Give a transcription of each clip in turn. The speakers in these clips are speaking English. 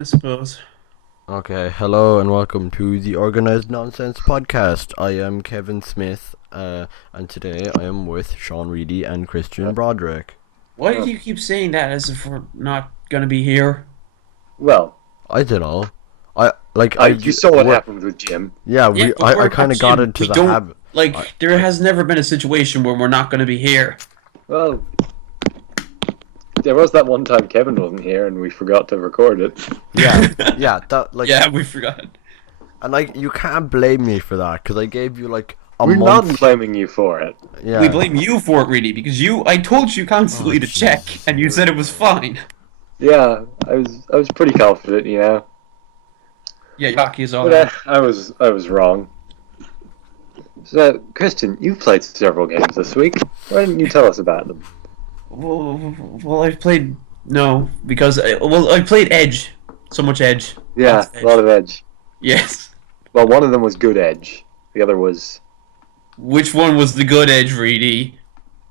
I suppose. Okay, hello and welcome to the Organised Nonsense Podcast. I am Kevin Smith, and today I am with Sean Reedy and Christian Broderick. Why do you keep saying that as if we're not gonna be here? Well, I did all. I you saw what happened with Jim. Yeah, But I we're kind of not got Jim. into We the don't- habit. There has never been a situation where we're not gonna be here. Well, there was that one time Kevin wasn't here and we forgot to record it. Yeah, Yeah, we forgot. and you can't blame me for that because I gave you a We're month. not blaming you for it. Yeah, We blame you for it, really, because I told you constantly to check, Jesus. and you said it was fine. Yeah, I was pretty confident, you know. Yeah, Yaki is all But that. I was wrong. So, Christian, you've played several games this week. Why didn't you tell us about them? Well, I've played because I played Edge, so much Edge. Yeah, Lots of a lot of Edge. Yes. Well, one of them was good Edge. The other was Which one was the good Edge, Reedy?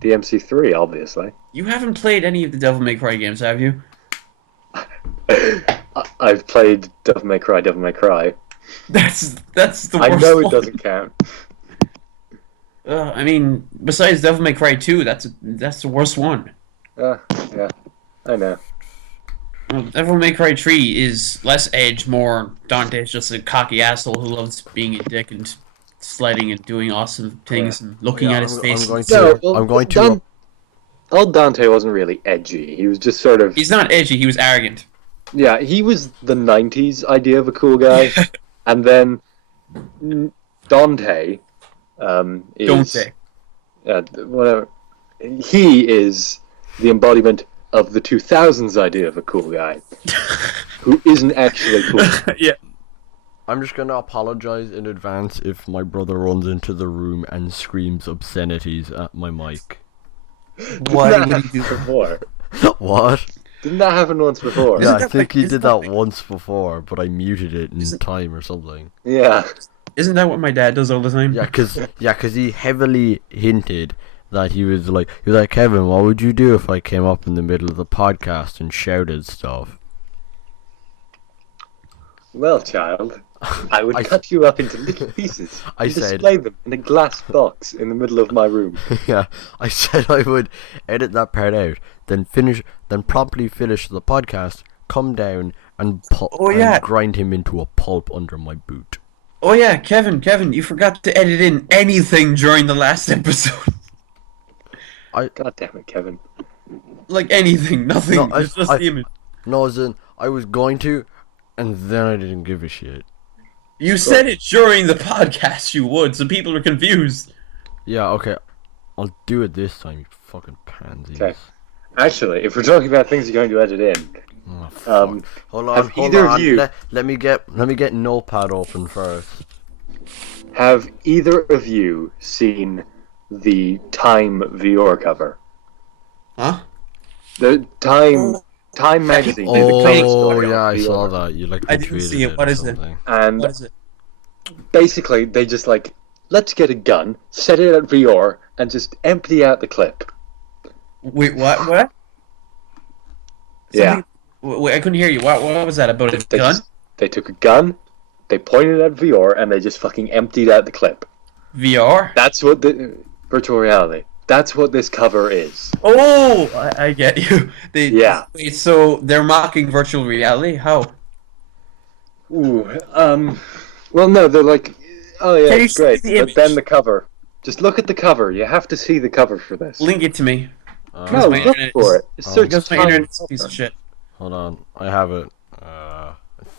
the MC3, obviously. You haven't played any of the Devil May Cry games, have you? I've played Devil May Cry, Devil May Cry. That's the worst I know it one. doesn't count. I mean, besides Devil May Cry 2, that's the worst one. Yeah, I know. Well, Devil May Cry 3 is less Edge, more Dante's just a cocky asshole who loves being a dick and sliding and doing awesome things and looking Yeah, at his face. I'm going to. Old Dante wasn't really edgy. He was just sort of... He's not edgy, he was arrogant. Yeah, he was the 90s idea of a cool guy. And then Dante is... Dante. Whatever. He is the embodiment of the 2000s idea of a cool guy. Who isn't actually cool. Yeah. I'm just gonna apologize in advance if my brother runs into the room and screams obscenities at my mic. Why Didn't would that he do happen that? before? What? Didn't that happen once before? Yeah, I that think he isn't did that that once before, but I muted it in time or something. Yeah. Isn't that what my dad does all the time? Yeah, cause he heavily hinted that he was like, Kevin, what would you do if I came up in the middle of the podcast and shouted stuff? Well, child, I would cut you up into little pieces I and said- display them in a glass box in the middle of my room. Yeah, I said I would edit that part out, then promptly finish the podcast, come down and and grind him into a pulp under my boot. Oh yeah, Kevin, you forgot to edit in anything during the last episode. God damn it, Kevin. Like anything, nothing. No, It's just the image. No, as in, I was going to, and then I didn't give a shit. You said it during the podcast you would, so people are confused. Yeah, okay, I'll do it this time, you fucking pansies. Okay. Actually, if we're talking about things you're going to edit in, Oh, fuck. Hold have on, either of you- Let me get Notepad open first. have either of you seen the Time VR cover? Huh? The Time magazine. did the cover Oh story on yeah, I VR. saw that. You I didn't retweeted see it. What or is it? something. And What is it? basically, they just let's get a gun, set it at VR, and just empty out the clip. Wait, what? Yeah. Something- Wait, I couldn't hear you. What was that about? A gun? They took a gun, they pointed at VR, and they just fucking emptied out the clip. VR? That's what the virtual reality. That's what this cover is. Oh, I get you. Yeah. Wait, so they're mocking virtual reality? How? Ooh. Well, no, they're like, oh yeah, Can you it's great. see the But then image? the cover. Just look at the cover. You have to see the cover for this. Link it to me. No, my look internet for is- it. Oh. Search Because my Time internet's a cover. piece of shit. Hold on, I have it. I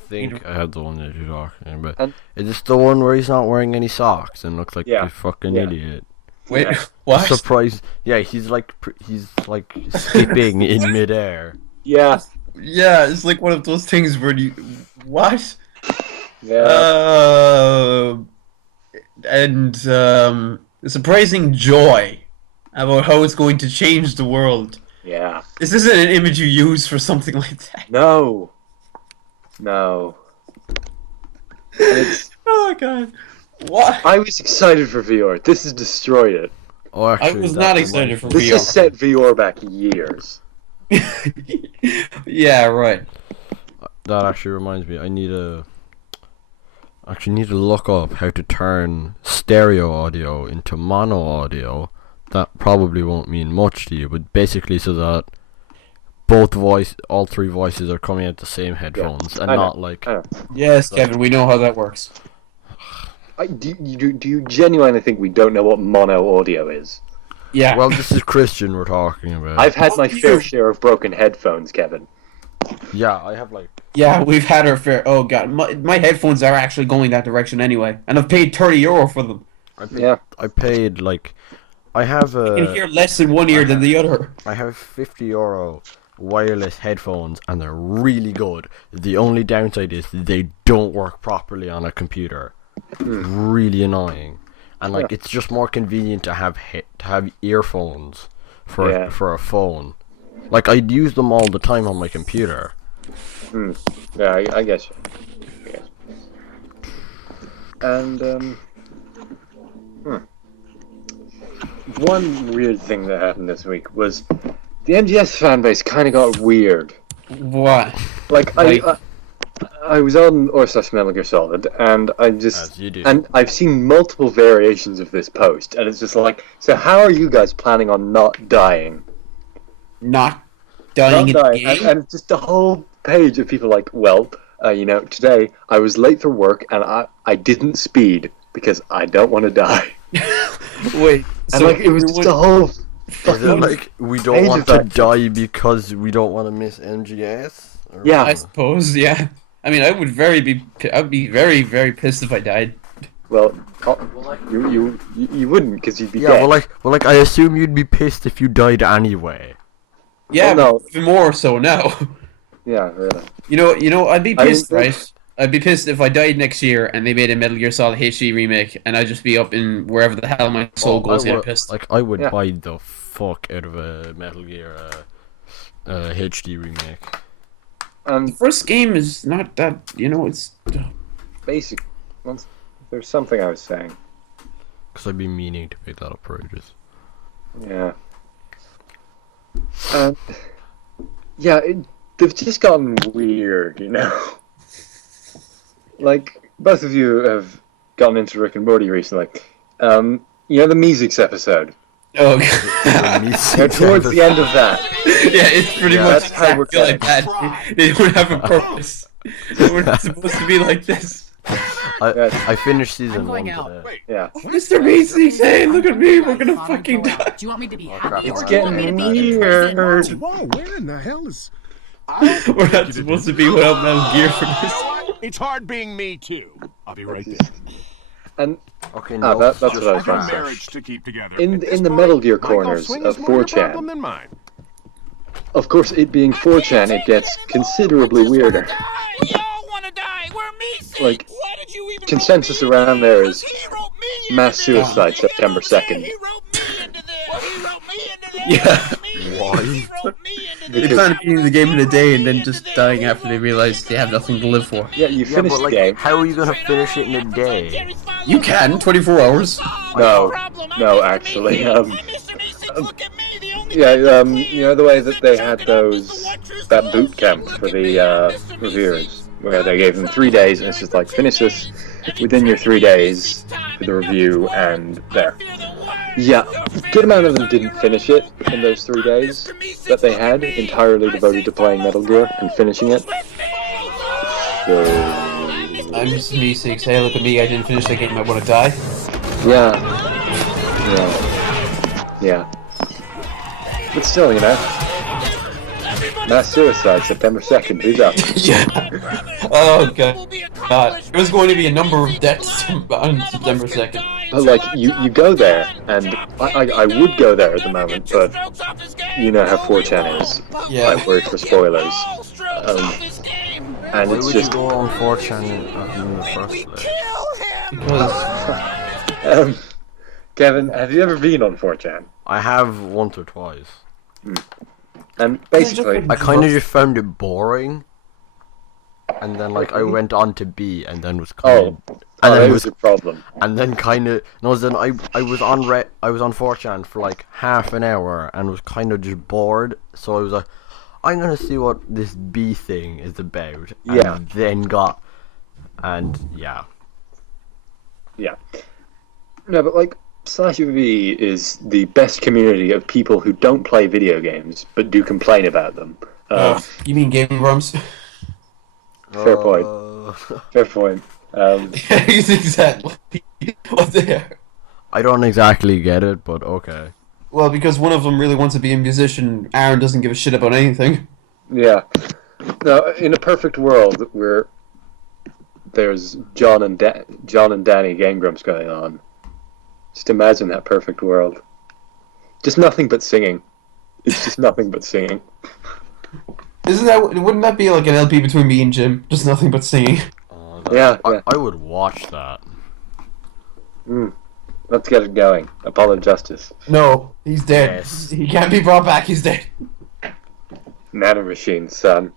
think I have the one that you're talking about. And- Is this the one where he's not wearing any socks and looks like Yeah, a fucking yeah. idiot? Wait, Yeah. what? Surprise! Yeah, he's like skipping in midair. Yeah. Yeah, it's like one of those things where you... What? Yeah. Surprising joy about how it's going to change the world. Yeah. This isn't an image you use for something like that. No. No. It's, Oh god. What? I was excited for VR. This has destroyed it. Oh, actually, was that not might- excited for This VR. has set VR back years. Yeah, right. That actually reminds me. I need to look up how to turn stereo audio into mono audio. That probably won't mean much to you, but basically so that all three voices are coming out the same headphones and not like. Yes, Kevin, we know how that works. Do you genuinely think we don't know what mono audio is? Yeah. Well, this is Christian we're talking about. I've had my fair share of broken headphones, Kevin. Yeah, I have like. Yeah, we've had our fair. Oh god, my headphones are actually going that direction anyway, and I've paid €30 for them. I paid like. I have You can hear less in one ear than the other. I have €50 wireless headphones, and they're really good. The only downside is they don't work properly on a computer. Really annoying, and like it's just more convenient to have earphones for a phone. Like I'd use them all the time on my computer. Yeah, I guess. And one weird thing that happened this week was the MGS fan base kind of got weird. What? Like I was on Metal Gear Solid, and and I've seen multiple variations of this post, and it's just like, so how are you guys planning on not dying? Not dying in the game? And just the whole page of people like, well, today I was late for work, and I didn't speed because I don't want to die. Wait, and like it was just a whole fucking like we don't want to die because we don't want to miss MGS? Yeah, I suppose. Yeah. I mean, I'd be very, very pissed if I died. Well, you wouldn't, because you'd be dead. Yeah, well, like I assume you'd be pissed if you died anyway. Yeah, no. Even more so now. Yeah, really. You know, I'd be pissed, right? I'd be pissed if I died next year and they made a Metal Gear Solid HD remake, and I'd just be up in wherever the hell my soul goes, getting pissed. Like I would buy the fuck out of a Metal Gear HD remake. The first game is not that, it's... Basic. There's something I was saying. Because I've been meaning to pick that up for ages. Yeah. They've just gotten weird, Like, both of you have gotten into Rick and Morty recently. The Meeseeks episode. Oh, God. Towards the end of that. Yeah, it's pretty much that's how we're like that. They don't have a purpose. We're not supposed to be like this. I finished season 1 today. Yeah. Mr. Meeseeks, hey, look at me, we're gonna fucking die. Do you want me to be happy? It's getting weird. Whoa, where in the hell is... We're not supposed to be without Metal Gear for this. It's hard being me, too. I'll be right there. And okay, no, that's what I was trying to say. To keep together. In the Metal Gear corners of 4chan, of course, it being 4chan, it gets considerably weirder. Like, consensus around there is mass suicide September 2nd. Yeah. Why? They plan on beating the game in a day and then just dying after they realize they have nothing to live for. Yeah, you finish the game. How are you gonna finish it in a day? You can, 24 hours. No, actually. The way that they had that boot camp for the reviewers, where they gave them 3 days, and it's just like, finish this within your 3 days for the review, and there. Yeah, a good amount of them didn't finish it in those 3 days that they had, entirely devoted to playing Metal Gear and finishing it. So... I'm just Meeseeks, hey, look at me, I didn't finish the game, I want to die. Yeah. But still, mass suicide, September 2nd, who's up? Yeah. Oh, God. There's going to be a number of deaths on September 2nd. But, like, you go there, and I would go there at the moment, but you know how 4chan is. Yeah. I'm worried for spoilers. And Why it's would just... you go on 4chan in the first place? Because... Kevin, have you ever been on 4chan? I have once or twice. And basically... I kind of just found it boring. And then, like, I went on to B, and then was kind of... that was a problem. And then kind of... No, then I was on 4chan for, like, half an hour, and was kind of just bored. So I was like, I'm gonna see what this B thing is about. And Yeah. then yeah. Yeah. No, but like, /V is the best community of people who don't play video games but do complain about them. You mean Gaming Grumps? Fair point. Fair point. Exactly. What the heck? I don't exactly get it, but okay. Well, because one of them really wants to be a musician, Aaron doesn't give a shit about anything. Yeah. Now, in a perfect world where there's John and Danny Game Grumps going on, just imagine that perfect world. Just nothing but singing. It's just nothing but singing. Wouldn't that be like an LP between me and Jim? Just nothing but singing. Yeah. I would watch that. Let's get it going. Apollo Justice. No, he's dead. Yes. He can't be brought back, he's dead. Nano Machine, son.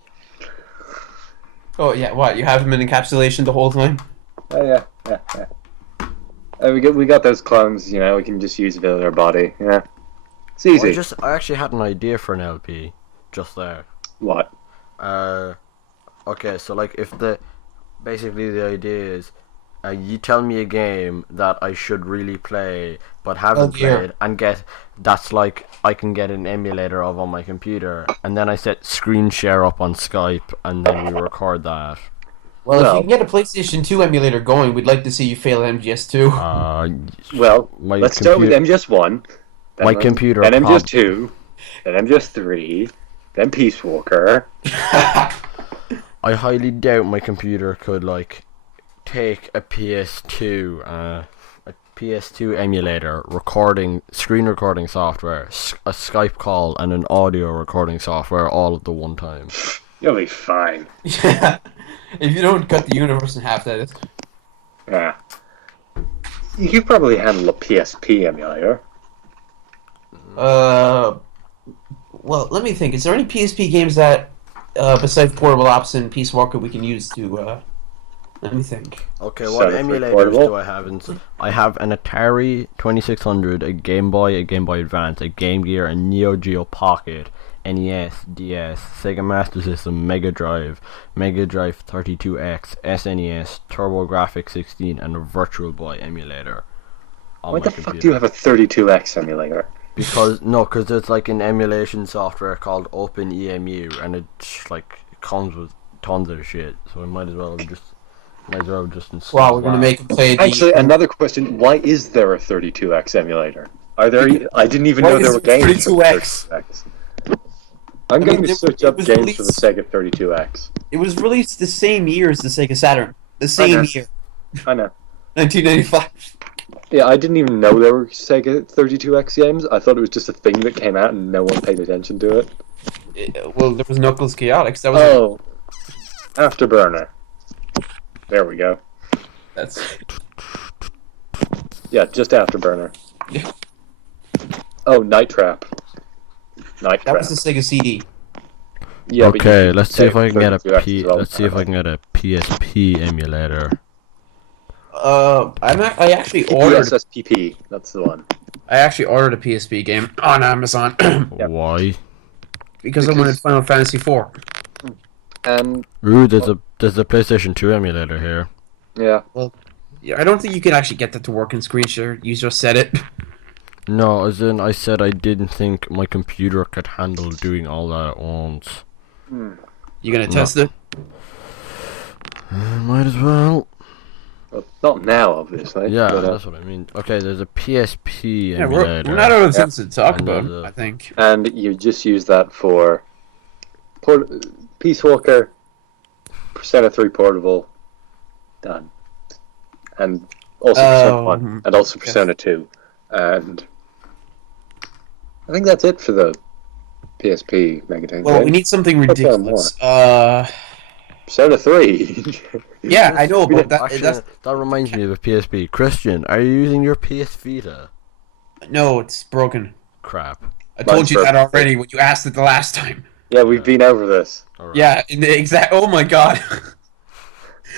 Oh yeah, what, you have him in encapsulation the whole time? Oh yeah. We got those clones, you know, we can just use it in our body, yeah. It's easy. I actually had an idea for an LP just there. What? Okay, so like basically the idea is you tell me a game that I should really play but haven't played and that's like I can get an emulator of on my computer and then I set screen share up on Skype and then we record that. Well, if you can get a PlayStation 2 emulator going, we'd like to see you fail MGS 2. Well, let's start with MGS 1. My computer. Then MGS 2. Then MGS 3. Then Peace Walker. I highly doubt my computer could like take a PS2 emulator, screen recording software, a Skype call, and an audio recording software all at the one time. You'll be fine. Yeah. If you don't cut the universe in half, that is. Yeah. You could probably handle a PSP emulator. Well, let me think. Is there any PSP games that, besides Portable Ops and Peace Walker, we can use to, let me think. Okay, what emulators do I have? I have an Atari 2600, a Game Boy Advance, a Game Gear, a Neo Geo Pocket, NES, DS, Sega Master System, Mega Drive 32X, SNES, TurboGrafx 16, and a Virtual Boy emulator. Why the fuck do you have a 32X emulator? Because there's like an emulation software called OpenEMU, and it comes with tons of shit. So I might as well just install. Wow, we're gonna make him play. Actually, another question: why is there a 32X emulator? Are there? I didn't even know there were games for 32X. I'm going to search up games for the Sega 32X. It was released the same year as the Sega Saturn. The same year. I know. 1995. Yeah, I didn't even know there were Sega 32X games. I thought it was just a thing that came out and no one paid attention to it. Well, there was Knuckles Chaotix. That was Afterburner. There we go. That's. Yeah, just Afterburner. Yeah. Oh, Night Trap. That was the Sega CD. Yeah. Okay, let's see if I can get a PSP emulator. I actually ordered PSSPP. That's the one. I actually ordered a PSP game on Amazon. Why? Because I wanted Final Fantasy IV. Ooh, there's a PlayStation 2 emulator here. Yeah. Well, yeah, I don't think you can actually get that to work in screen share. You just said it. No, as in I said I didn't think my computer could handle doing all that at once. You gonna test it? Might as well. Well, not now, obviously. Yeah, but, that's what I mean. Okay, there's a PSP emulator. We're not out of things to talk about, I think. And you just use that for Peace Walker, Persona 3 Portable, done. And also Persona 1, and also Persona 2. And I think that's it for the PSP Megatank. Well, we need something ridiculous. Persona 3. Yeah, I know, but Actually, that reminds me of a PSP. Christian, are you using your PS Vita? No, it's broken. Crap. I told you that already when you asked it the last time. Yeah, we've been over this. Right. Yeah, in the exact. Oh my god.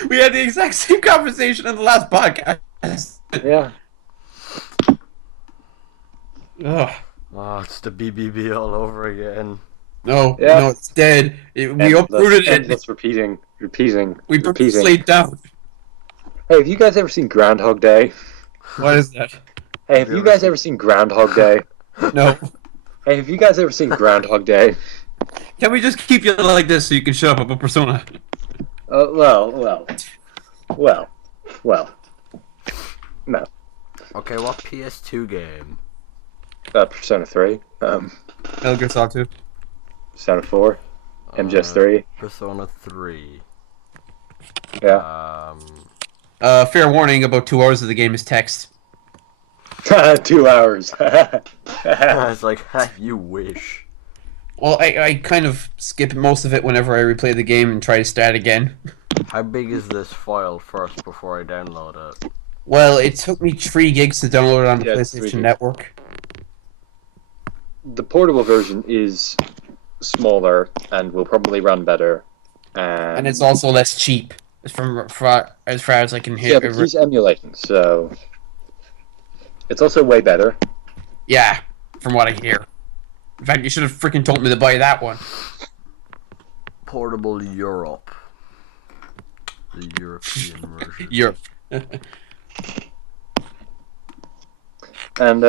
We had the exact same conversation in the last podcast. Yeah. Ugh. Oh, it's the BBB all over again. No, Yeah. no, it's dead. We uprooted it. Endless repeating. We purposely laid down. Hey, have you guys ever seen Groundhog Day? What is that? Hey, have you guys ever seen Groundhog Day? No. Hey, have you guys ever seen Groundhog Day? Can we just keep you like this so you can shut up about Persona? Well. No. Okay, what PS2 game? Persona 3. Metal Gear Solid 2. Persona 4. MGS 3. Persona 3. Yeah. Fair warning, about 2 hours of the game is text. 2 hours. It's like, you wish. Well, I kind of skip most of it whenever I replay the game and try to start again. How big is this file first before I download it? Well, it took me 3 gigs to download it on the Yeah, 3 gigs. PlayStation Network. The portable version is smaller and will probably run better. And it's also less cheap, as far as I can hear. Yeah, but he's emulating, so it's also way better. Yeah, from what I hear. In fact, you should have freaking told me to buy that one. Portable Europe. The European version. Europe. And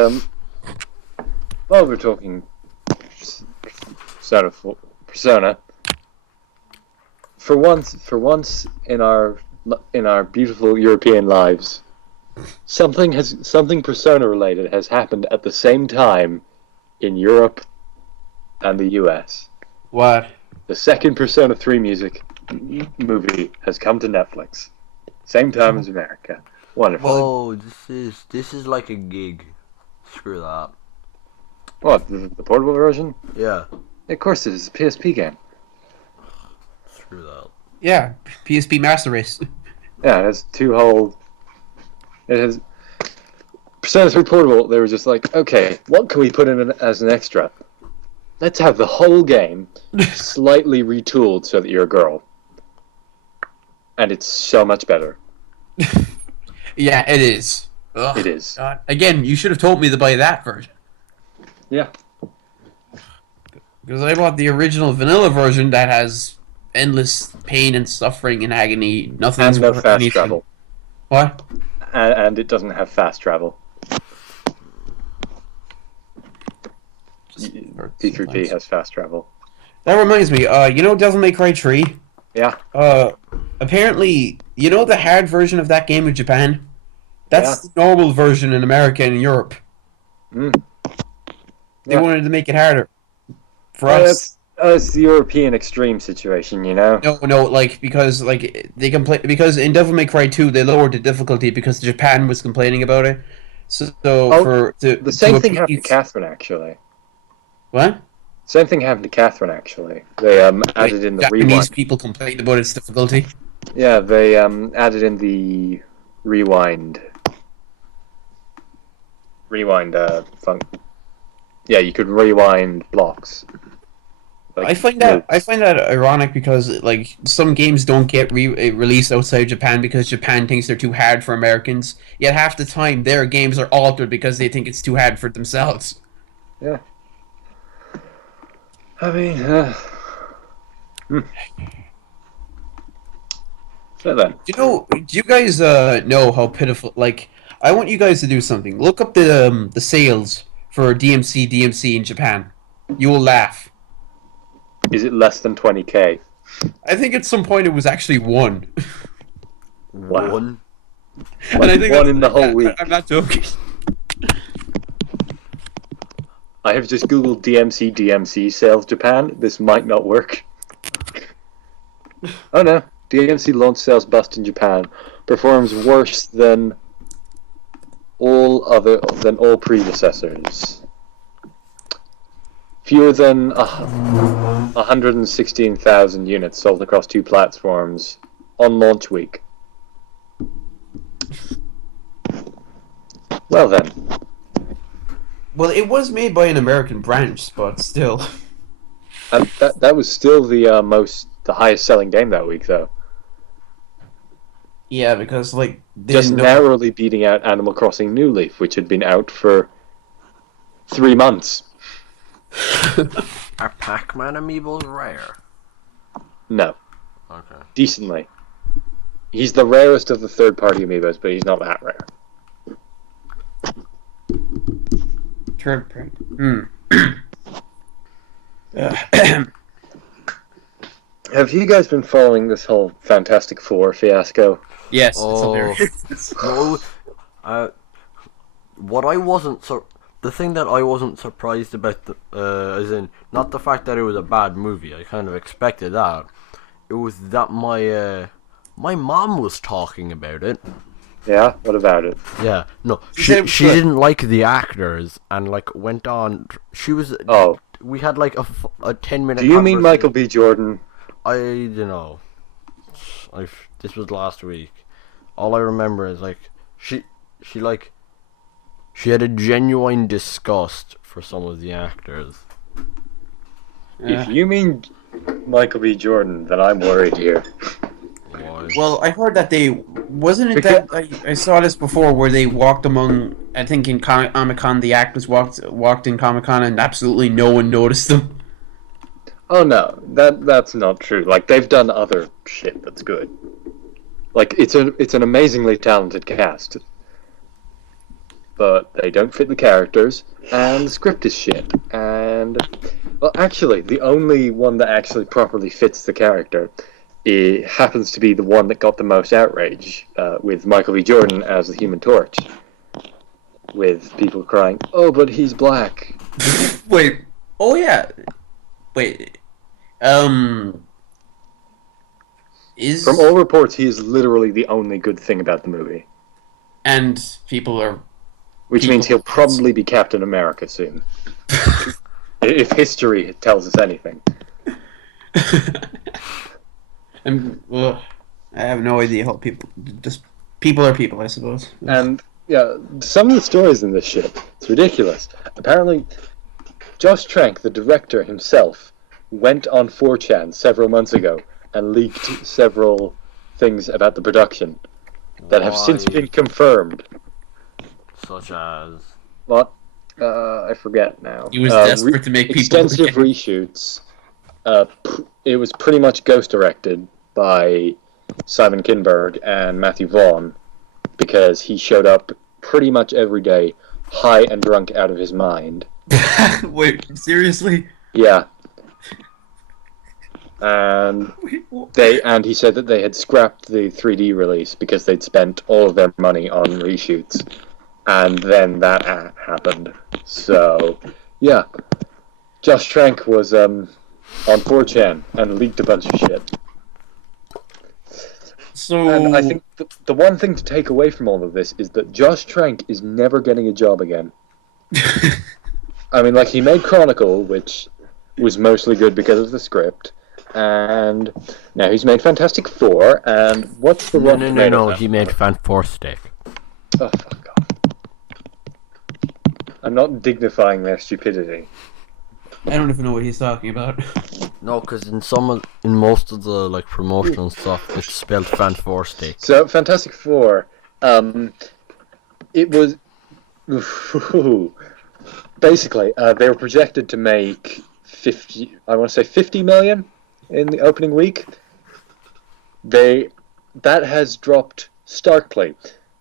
while we're talking Persona, for once in our beautiful European lives, something Persona related has happened at the same time in Europe and the US. What? The second Persona 3 movie has come to Netflix. Same time as America. Wonderful. Oh, this is like a gig. Screw that. What, the portable version? Yeah. Of course it is. A PSP game. Screw that. Yeah, PSP Master Race. Yeah, it has It has... Persona 3 Portable, they were just like, okay, what can we put in as an extra? Let's have the whole game slightly retooled so that you're a girl. And it's so much better. Yeah, it is. Ugh, It is. God. Again, you should have told me to buy that version. Yeah. Because I bought the original vanilla version that has endless pain and suffering and agony. Nothing's And no worth fast anything. travel. What? And it doesn't have fast travel. P3P has fast travel. That reminds me, you know Devil May Cry 3? Yeah. Apparently, you know the hard version of that game in Japan? That's the normal version in America and Europe. Mm. They Yeah. wanted to make it harder. For us. It's the European extreme situation, you know? No, like, because, like, they complain, because in Devil May Cry 2, they lowered the difficulty because Japan was complaining about it. So The same thing happened to Catherine, actually. What? Same thing happened to Catherine, actually. They added in the Japanese rewind. people complained about its difficulty. Yeah, they added in the rewind. Yeah, you could rewind blocks. Like, I find that ironic because like some games don't get released outside Japan because Japan thinks they're too hard for Americans. Yet half the time their games are altered because they think it's too hard for themselves. Yeah. I mean, So then, Do you guys know how pitiful? Like, I want you guys to do something. Look up the sales for DMC in Japan. You will laugh. is it less than 20k? I think at some point it was actually 1. Wow. One. And I think one in the whole week. I'm not joking. I have just googled DMC sales Japan. This might not work. Oh no. DMC launch sales bust in Japan. Performs worse than all predecessors. Fewer than 116,000 units sold across 2 platforms on launch week. Well then. Well, it was made by an American branch, but still. And that was still the highest selling game that week, though. Yeah, because like Just narrowly beating out Animal Crossing New Leaf, which had been out for 3 months. Are Pac-Man amiibos rare? No, Okay. decently. He's the rarest of the third-party amiibos, but he's not that rare. Third party. Have you guys been following this whole Fantastic Four fiasco? Yes, it's Oh. hilarious. No, what I wasn't the thing that I wasn't surprised about, as in not the fact that it was a bad movie. I kind of expected that. It was that my mom was talking about it. Yeah, what about it? Yeah, no, said it was she good. didn't like the actors and like went on. She was. Oh, We had like a 10-minute. do you mean conversation. Michael B. Jordan? I don't know. This was last week. All I remember is like she had a genuine disgust for some of the actors. If you mean Michael B. Jordan, then I'm worried here. Why? Well, I heard that they wasn't it that I saw this before where they walked among. I think in Comic-Con the actors walked in Comic-Con and absolutely no one noticed them. Oh no, that's not true. Like they've done other shit that's good. Like it's an amazingly talented cast, but they don't fit the characters, and the script is shit. And well, actually, the only one that actually properly fits the character, it happens to be the one that got the most outrage, with Michael B. Jordan as the Human Torch, with people crying, "Oh, but he's black." Wait. Oh yeah. Wait. Is From all reports, he is literally the only good thing about the movie. and people are Which means he'll probably be Captain America soon. If history tells us anything. and I have no idea how people are people, I suppose. And, yeah, some of the stories in this shit, it's ridiculous. Apparently, Josh Trank, the director himself, went on 4chan several months ago and leaked several things about the production that have since Why? been confirmed. Such as. What? I forget now. He was desperate to make people extensive forget. reshoots. It was pretty much ghost directed by Simon Kinberg and Matthew Vaughn because he showed up pretty much every day, high and drunk out of his mind. Wait, seriously? Yeah. And he said that they had scrapped the 3D release because they'd spent all of their money on reshoots, and then that happened. So, yeah, Josh Trank was on 4chan and leaked a bunch of shit. So And I think the one thing to take away from all of this is that Josh Trank is never getting a job again. I mean, like, he made Chronicle, which was mostly good because of the script, and now he's made Fantastic Four, and what's the Rotten Tomatoes No. now? He made Fantastic. Oh, fuck off. I'm not dignifying their stupidity. I don't even know what he's talking about. No, because in most of the like promotional stuff, it's spelled Fantastic. So, Fantastic Four, it was... Basically, they were projected to make 50 million in the opening week. That has dropped starkly.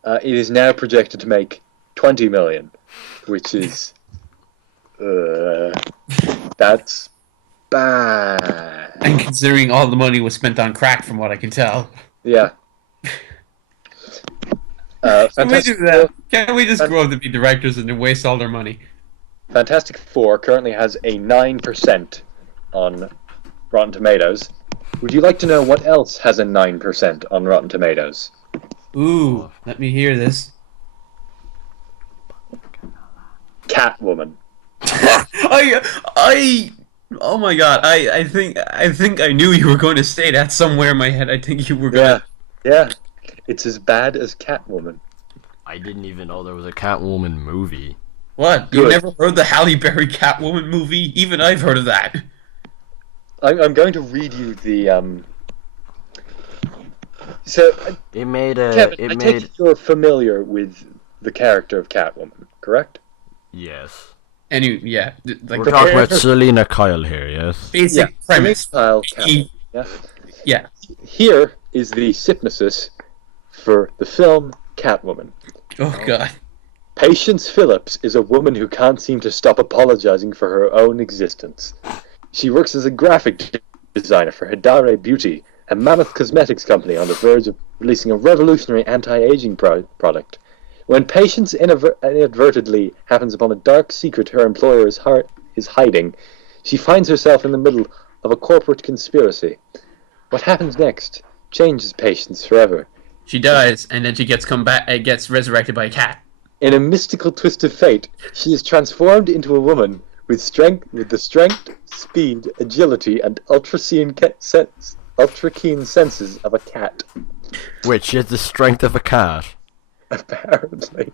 It is now projected to make 20 million, which is that's bad. And considering all the money was spent on crack, from what I can tell. Yeah. Can we Fantastic do that? Can't we just grow up to be directors and then waste all their money? Fantastic Four currently has a 9% on Rotten Tomatoes. Would you like to know what else has a 9% on Rotten Tomatoes? Ooh, let me hear this. Catwoman. Oh my god! I think I knew you were going to say that somewhere in my head. I think you were gonna. Yeah. It's as bad as Catwoman. I didn't even know there was a Catwoman movie. What? You Good. never heard the Halle Berry Catwoman movie? Even I've heard of that. I'm going to read you the So, It made Kevin, I take it you're familiar with the character of Catwoman, correct? Yes. Yeah, like We're talking about Selena Kyle here, yes? basic premise. Style Catwoman. Yeah. Yeah. Here is the synopsis for the film Catwoman. Oh god. Patience Phillips is a woman who can't seem to stop apologizing for her own existence. She works as a graphic designer for Hidare Beauty, a mammoth cosmetics company on the verge of releasing a revolutionary anti-aging product. When Patience inadvertently happens upon a dark secret her employer is hiding, she finds herself in the middle of a corporate conspiracy. What happens next changes Patience forever. She dies, and then she gets gets resurrected by a cat. In a mystical twist of fate, she is transformed into a woman with the strength, speed, agility, and ultra keen senses of a cat. Which is the strength of a cat. Apparently.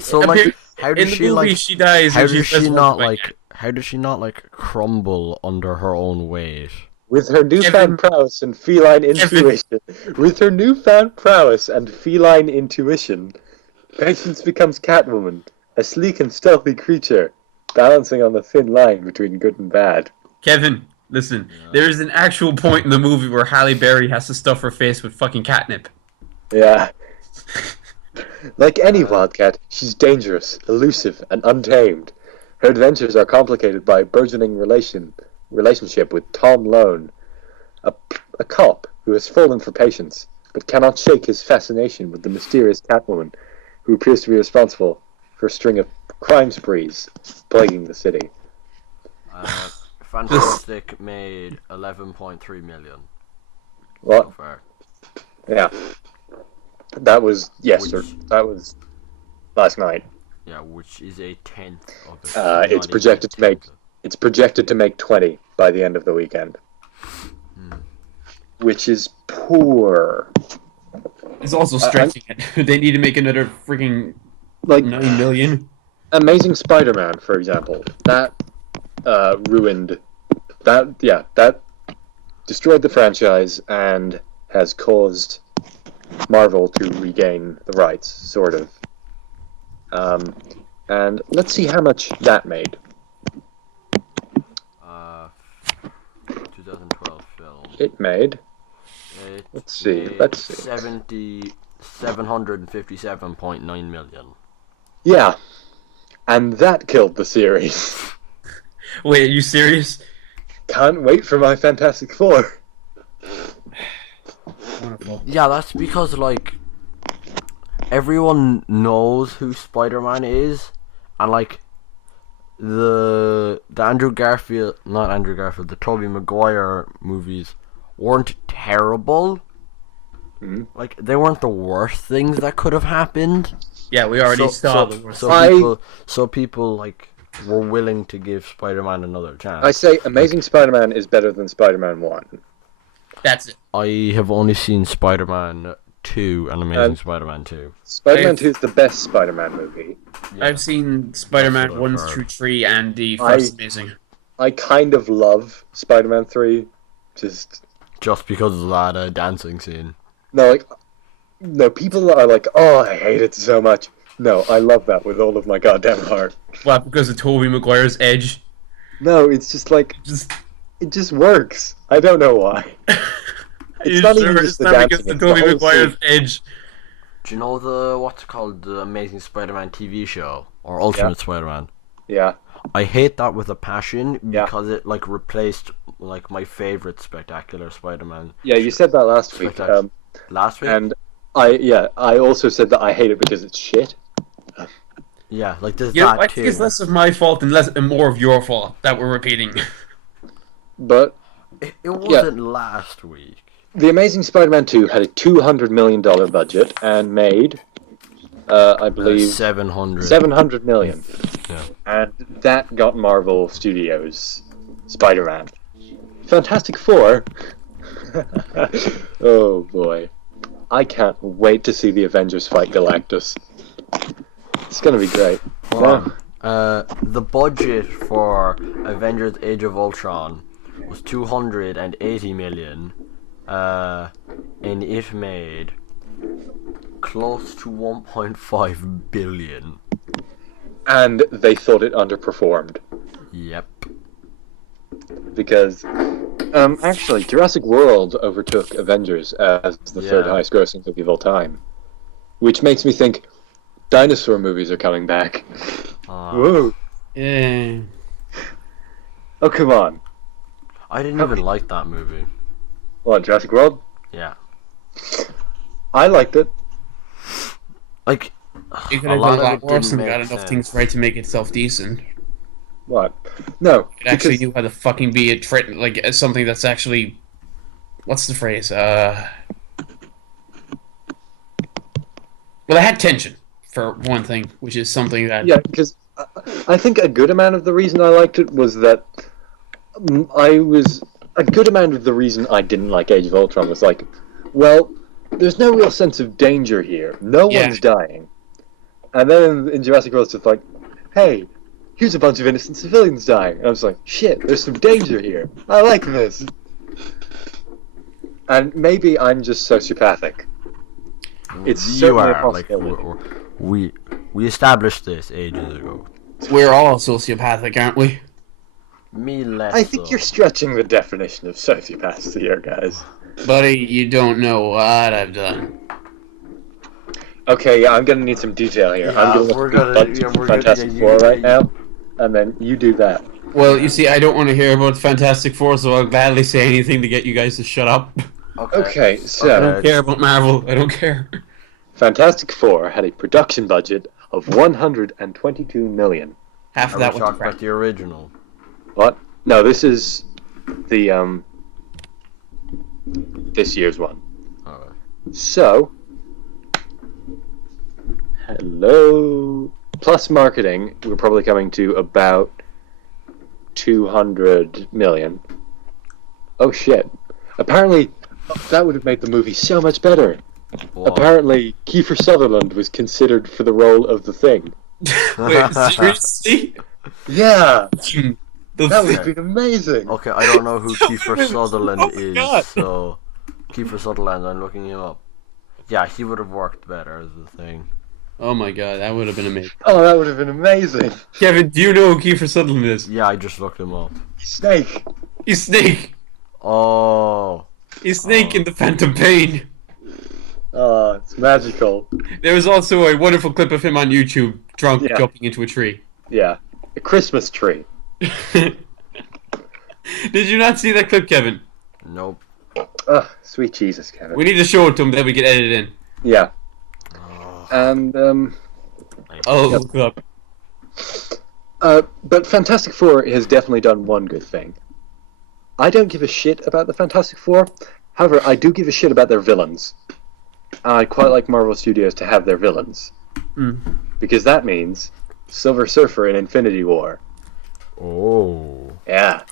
So like, how does she like? She dies. How does she not like? How does she not like crumble under her own weight? With her newfound prowess and feline intuition. With her newfound prowess and feline intuition, Patience becomes Catwoman, a sleek and stealthy creature, balancing on the thin line between good and bad. Kevin, listen. Yeah. There is an actual point in the movie where Halle Berry has to stuff her face with fucking catnip. Yeah. Like any wildcat, she's dangerous, elusive, and untamed. Her adventures are complicated by a burgeoning relationship with Tom Lone, a cop who has fallen for Patience, but cannot shake his fascination with the mysterious Catwoman, who appears to be responsible for a string of crime sprees plaguing the city. Fantastic made 11.3 million. What? So far. Yeah. That was that was last night. Yeah, which is a tenth of it. It's projected to make 20 by the end of the weekend, which is poor. It's also stretching it. They need to make another freaking like 9 million. Amazing Spider-Man, for example, that ruined that. Yeah, that destroyed the franchise and has caused Marvel to regain the rights, sort of. And let's see how much that made. 2012 film. It made. Let's see. 757.9 million. Yeah, and that killed the series. Wait, are you serious? Can't wait for my Fantastic Four. Wonderful. Yeah, that's because like everyone knows who Spider-Man is, and like the the Tobey Maguire movies weren't terrible. Mm-hmm. Like they weren't the worst things that could have happened. Yeah, we already saw the worst. So people like were willing to give Spider-Man another chance. I say Amazing Spider-Man is better than Spider-Man 1. That's it. I have only seen Spider-Man 2 and Amazing Spider-Man 2. Spider-Man 2 is the best Spider-Man movie. Yeah. I've seen Spider-Man 1 through 3 and the first Amazing. I kind of love Spider-Man 3. Just because of that dancing scene. No, people are like, oh, I hate it so much. No, I love that with all of my goddamn heart. Well, because of Tobey Maguire's edge. No, it's just like, it just works. I don't know why. It's not even just the dancing. Because of Tobey Maguire's edge. Do you know the Amazing Spider-Man TV show or Ultimate Spider-Man? Yeah. I hate that with a passion because it like replaced like my favorite Spectacular Spider-Man. Yeah, you said that last week. Last week, and I also said that I hate it because it's shit. Yeah, like there's that too. I think it's less of my fault and more of your fault that we're repeating. But it wasn't last week. The Amazing Spider-Man 2 had a $200 million budget and made, I believe, 700 million. Yeah. And that got Marvel Studios Spider-Man. Fantastic Four. Oh boy. I can't wait to see the Avengers fight Galactus. It's gonna be great. Wow. The budget for Avengers Age of Ultron was 280 million. And it made close to 1.5 billion. and they thought it underperformed. Yep. Because, actually, Jurassic World overtook Avengers as the third highest grossing movie of all time. Which makes me think dinosaur movies are coming back. Whoa. Yeah. Oh, come on. I didn't even like that movie. What, Jurassic World? Yeah. I liked it. Like, You could a have lot done a of lot it worse didn't and got make enough sense. things right to make itself decent. What? No. It actually because- knew how to fucking be something that's actually... What's the phrase? Well, it had tension, for one thing, which is something that... Yeah, because I think a good amount of the reason I liked it was that a good amount of the reason I didn't like Age of Ultron was like, well, there's no real sense of danger here. No one's dying. And then in Jurassic World, it's just like, hey, here's a bunch of innocent civilians dying. And I was like, shit, there's some danger here. I like this. And maybe I'm just sociopathic. It's you certainly a are like possibility. we established this ages ago. We're all sociopathic, aren't we? Me less. I think so. you're stretching the definition of sociopaths here, guys. Buddy, you don't know what I've done. Okay, yeah, I'm gonna need some detail here. Yeah, I'm gonna we're look at gonna- yeah, we're gonna- Fantastic yeah, Four you- right now, and then you do that. Well, you see, I don't want to hear about Fantastic Four, so I'll gladly say anything to get you guys to shut up. Okay, so I don't care about Marvel. I don't care. Fantastic Four had a production budget of 122 million. Half of Are that we went to talking crap. about the original? What? No, this is the this year's one. Alright. So, hello. Plus marketing, we're probably coming to about 200 million. Oh shit. Apparently, that would have made the movie so much better. What? Apparently, Kiefer Sutherland was considered for the role of the Thing. Wait, seriously? Yeah! The That would Thing- have been amazing! Okay, I don't know who Kiefer Sutherland Oh my is, God. so Kiefer Sutherland, I'm looking him up. Yeah, he would have worked better as the Thing. Oh my god, that would have been amazing. Oh, that would have been amazing! Kevin, do you know who Kiefer Sutherland is? Yeah, I just looked him up. Snake! He's Snake. Oh, He's Snake in the Phantom Pain. Oh, it's magical. There was also a wonderful clip of him on YouTube, drunk, Yeah. jumping into a tree. Yeah. A Christmas tree. Did you not see that clip, Kevin? nope. Ugh, sweet Jesus, Kevin. We need to show it to him, then we can edit it in. Yeah. Oh, And, Oh, Yep. look it up. but Fantastic Four has definitely done one good thing. I don't give a shit about the Fantastic Four. However, I do give a shit about their villains. I quite like Marvel Studios to have their villains. Mm. Because that means Silver Surfer in Infinity War. oh. Yeah.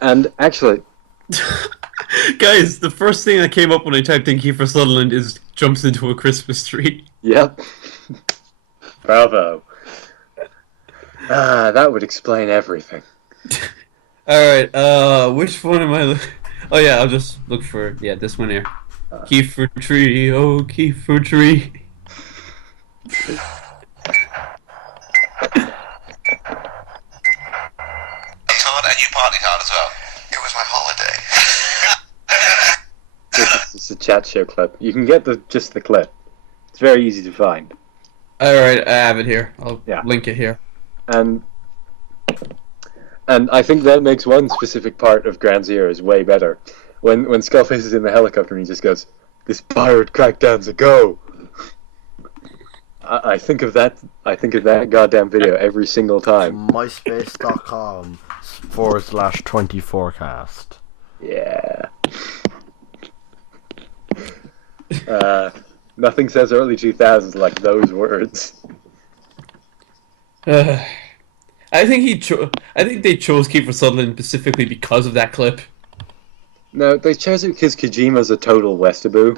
And actually, Guys, the first thing that came up when I typed in Kiefer Sutherland is jumps into a Christmas tree. yep. Bravo. That would explain everything. Alright, which one am I Oh yeah, I'll just look for, this one here. Kiefer tree, oh Kiefer tree. hard and you partied hard as well. It was my holiday. This is a chat show clip. You can get just the clip. It's very easy to find. Alright, I have it here. I'll Yeah. link it here. And I think that makes one specific part of Ground Zeroes way better. When Skullface is in the helicopter and he just goes, "This pirate crackdown's a go." I think of that. I think of that goddamn video every single time. MySpace.com/20forecast. Yeah. Nothing says early 2000s like those words. I think I think they chose Kiefer Sutherland specifically because of that clip. No, they chose it because Kojima's a total Westaboo.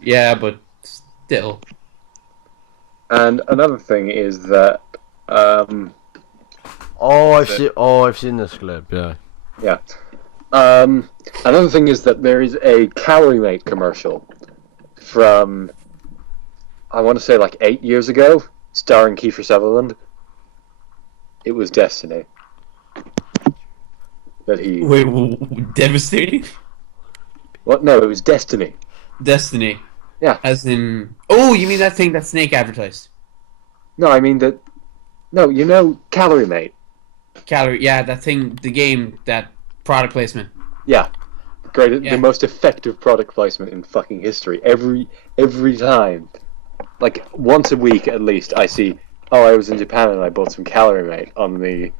Yeah, but still. And another thing is that, Oh, I've seen this clip. Yeah. yeah. Another thing is that there is a Calorie Mate commercial from, I want to say like 8 years ago, starring Kiefer Sutherland. It was Destiny. That he... Wait, Devastating? What? No, it was Destiny. Destiny. Yeah. As in... Oh, you mean that thing that Snake advertised? No, I mean that... No, you know Calorie Mate. Calorie, yeah, that thing, the game, that product placement. Yeah. Great, Yeah. the most effective product placement in fucking history. Every time. Like, once a week at least, I see, oh, I was in Japan and I bought some Calorie Mate on the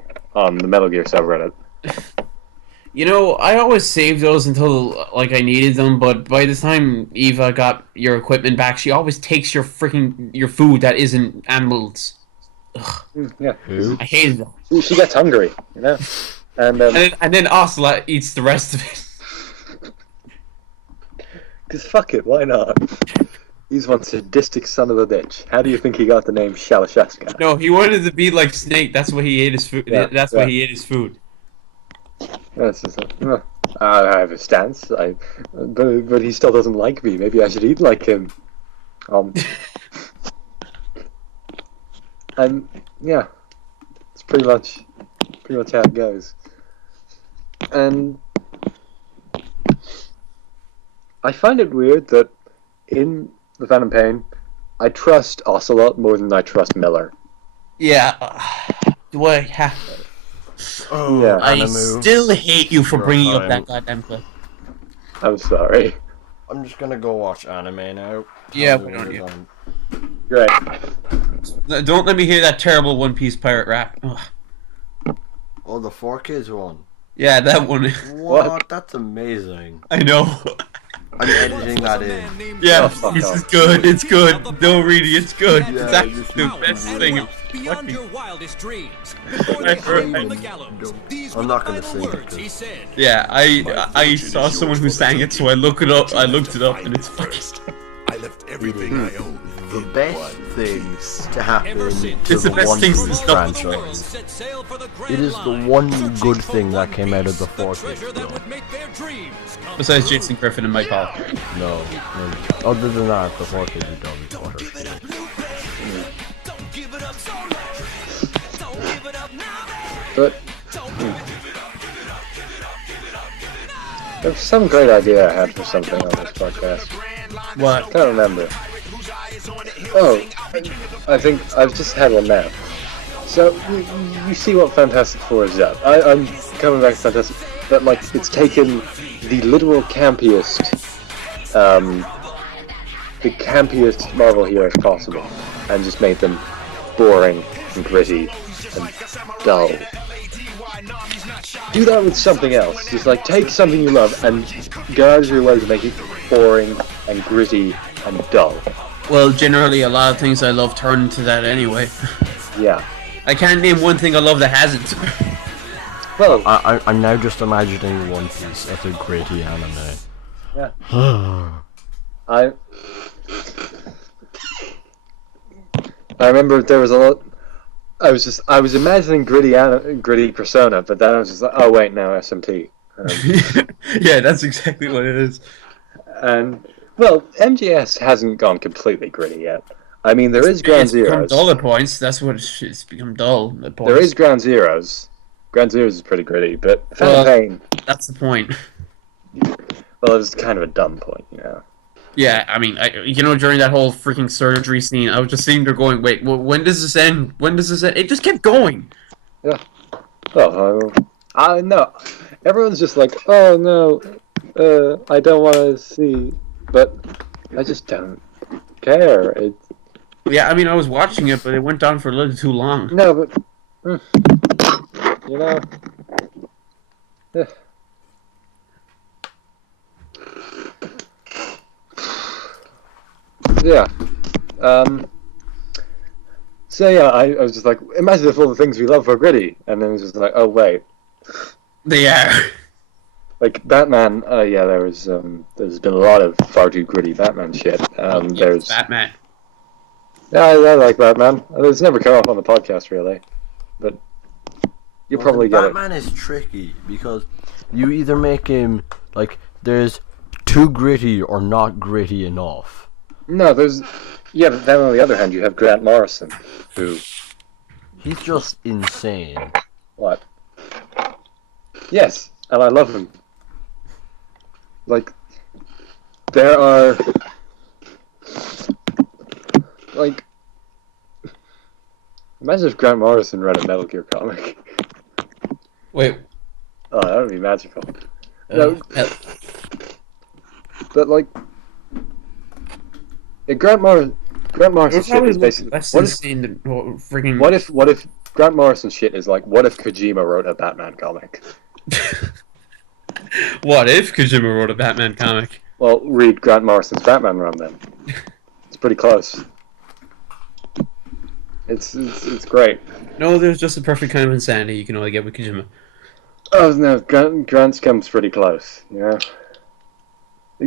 Metal Gear subreddit. You know, I always saved those until, like, I needed them, but by the time Eva got your equipment back, she always takes your food that isn't animals. Ugh, Yeah. Who? I hated them. She gets hungry, you know? And, And then Ocelot eats the rest of it. because fuck it, why not? He's one sadistic son of a bitch. How do you think he got the name Shalashaska? No, he wanted to be like Snake, that's why he ate his food. Yeah, That's why he ate his food. That's just, I have a stance, but he still doesn't like me. Maybe I should eat like him. And yeah, it's pretty much how it goes. And I find it weird that in The Phantom Pain, I trust Ocelot more than I trust Miller. Yeah. Do I Oh, Yeah. I Animu. still hate you for You're bringing up fine. that goddamn clip. I'm sorry. I'm just gonna go watch anime now. Yeah, Tell me we when don't you're need- done. Great. Don't let me hear that terrible One Piece pirate rap. Ugh. Oh, the 4Kids one. Yeah, that one. What? That's amazing. I know. I'm editing that in. Yeah, Oh, fuck this off. is good. It's good. No, really, it's good. Yeah, It's actually this the is best good. thing. Beyond your wildest dreams. I heard- From the gallows. These I'm were not the gonna final sing it, words though. he said. Yeah, I saw someone who sang it, so I looked it up, and it's fucking. I left everything I owned. The best thing to happen Ever to since It's the the best One thing Piece since franchise. set sail for the Grand It is the Line. one To good chase thing the that One came out of the Piece, 4Kids treasure that film. would make their dreams come Besides true. Jason Griffin and Mike Hall. No. Other than that, the 4Kids are done. But there's some great idea I had for something on this podcast. What? Can't remember. Oh, I think I've just had one now. So you see what Fantastic Four is up. I'm coming back to Fantastic, but like it's taken the literal campiest, the campiest Marvel heroes possible, and just made them boring and gritty and dull. Do that with something else. Just like take something you love and go out of your way to make it boring and gritty and dull. Well, generally, a lot of things I love turn into that anyway. Yeah. I can't name one thing I love that hasn't. Well, I'm now just imagining One Piece as a gritty anime. yeah. I remember there was a lot. I was imagining gritty Persona, but then I was just like, oh wait, no, SMT. Yeah, that's exactly what it is. And well, MGS hasn't gone completely gritty yet. I mean, there is Ground It's become Zeroes. dull at points. That's what it's become dull at points. There is Ground Zeroes. Ground Zeroes is pretty gritty, but Well- Phantom Pain, That's the point. well, it was kind of a dumb point, you know. Yeah, I mean, during that whole freaking surgery scene, I was just sitting there going, "Wait, when does this end? When does this end?" It just kept going. Oh, no. Everyone's just like, oh no, I don't want to see, but I just don't care. Yeah, I mean, I was watching it, but it went on for a little too long. No, but you know, yeah. So yeah, I was just like, imagine if all the things we love were gritty, and then it was just like, oh wait, They are. like Batman. Yeah, there's been a lot of far too gritty Batman shit. There's Batman. yeah, I like Batman. It's never come up on the podcast really, but you probably get it. Batman is tricky because you either make him like there's too gritty or not gritty enough. No, there's... Yeah, but then on the other hand, you have Grant Morrison, who... He's just insane. What? Yes, and I love him. Like, there are... Like... Imagine if Grant Morrison read a Metal Gear comic. Wait. Oh, that would be magical. No, but like... Yeah, Grant Morrison's shit is basically... That's What if, insane. Freaking. what if Grant Morrison's shit is like, what if Kojima wrote a Batman comic? What if Kojima wrote a Batman comic? Well, read Grant Morrison's Batman run then. It's pretty close. It's great. No, there's just a perfect kind of insanity you can only get with Kojima. Oh no, Grant's comes pretty close, you know?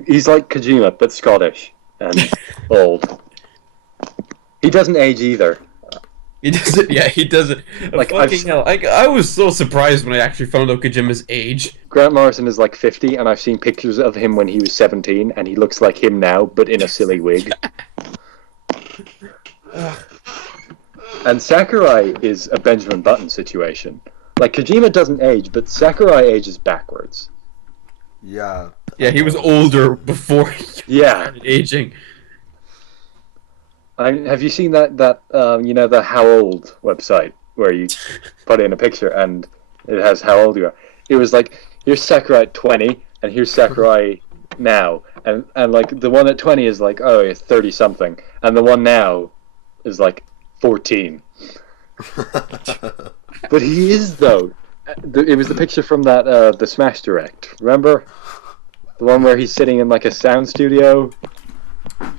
He's like Kojima, but Scottish and old. He doesn't age either. He doesn't. Yeah, he doesn't. Like, Fucking hell! I was so surprised when I actually found out Kojima's age. Grant Morrison is like 50, and I've seen pictures of him when he was 17, and he looks like him now, but in a silly wig. And Sakurai is a Benjamin Button situation. Like, Kojima doesn't age, but Sakurai ages backwards. Yeah. Yeah, he was older before he started aging. Have you seen that you know, the How Old website, where you put in a picture and it has how old you are? It was like, here's Sakurai at 20, and here's Sakurai now. And like, the one at 20 is like, oh, you're 30-something. And the one now is like 14. But he is, though. It was the picture from that the Smash Direct. Remember? The one where he's sitting in like a sound studio?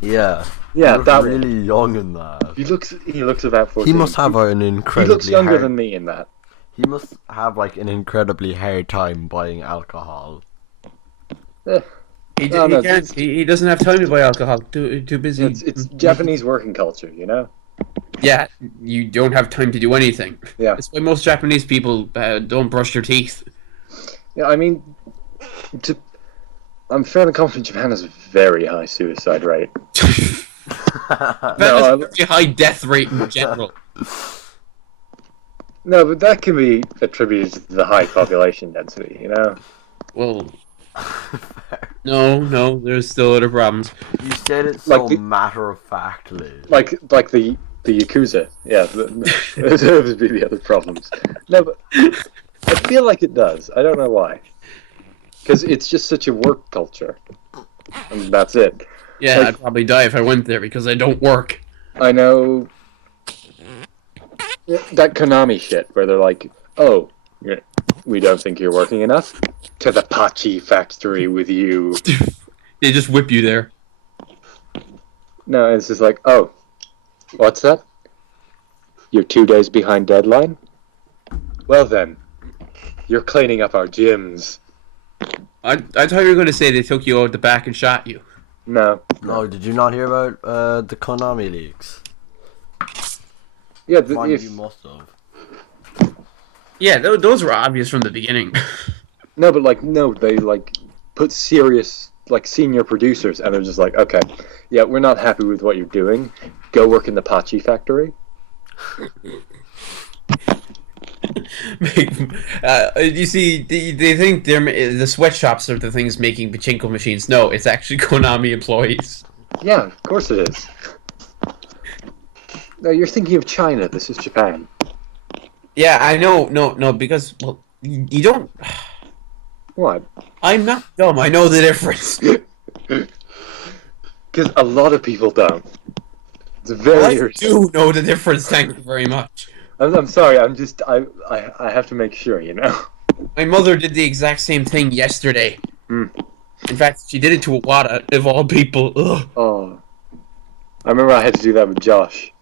Yeah. Yeah, he that really one. young in that. He looks about 14. He must have an incredibly He looks younger hard... than me in that. He must have like an incredibly hard time buying alcohol. He doesn't have time to buy alcohol. Too busy. It's Japanese working culture, you know? Yeah, you don't have time to do anything. Yeah. That's why most Japanese people don't brush their teeth. Yeah, I mean, I'm fairly confident Japan has a very high suicide rate. That is a pretty high death rate in general. No, but that can be attributed to the high population density, you know? Well, no, there's still other problems. You said it so Like matter-of-factly. Like the Yakuza, yeah, those would be the other problems. No, but I feel like it does. I don't know why. Because it's just such a work culture. And that's it. Yeah, Like, I'd probably die if I went there because I don't work. I know that Konami shit where they're like, oh, we don't think you're working enough. To the Pachi factory with you. They just whip you there. No, it's just like, oh, what's that? You're 2 days behind deadline? Well then, you're cleaning up our gyms. I thought you were going to say they took you out the back and shot you. No. No, did you not hear about the Konami leaks? Yeah, You must have. Yeah, those were obvious from the beginning. No, but they put serious senior producers, and they're just like, okay, yeah, we're not happy with what you're doing. Go work in the Pachi factory. You see, they think the sweatshops are the things making pachinko machines. No, it's actually Konami employees. Yeah, of course it is. No, you're thinking of China. This is Japan. Yeah, I know. No, because, well, you don't... What? I'm not dumb. I know the difference. Because a lot of people don't. It's I very... do know the difference, thank you very much. I'm sorry, I have to make sure, you know? My mother did the exact same thing yesterday. Mm. In fact, she did it to Iwata, of all people. Ugh. Oh. I remember I had to do that with Josh.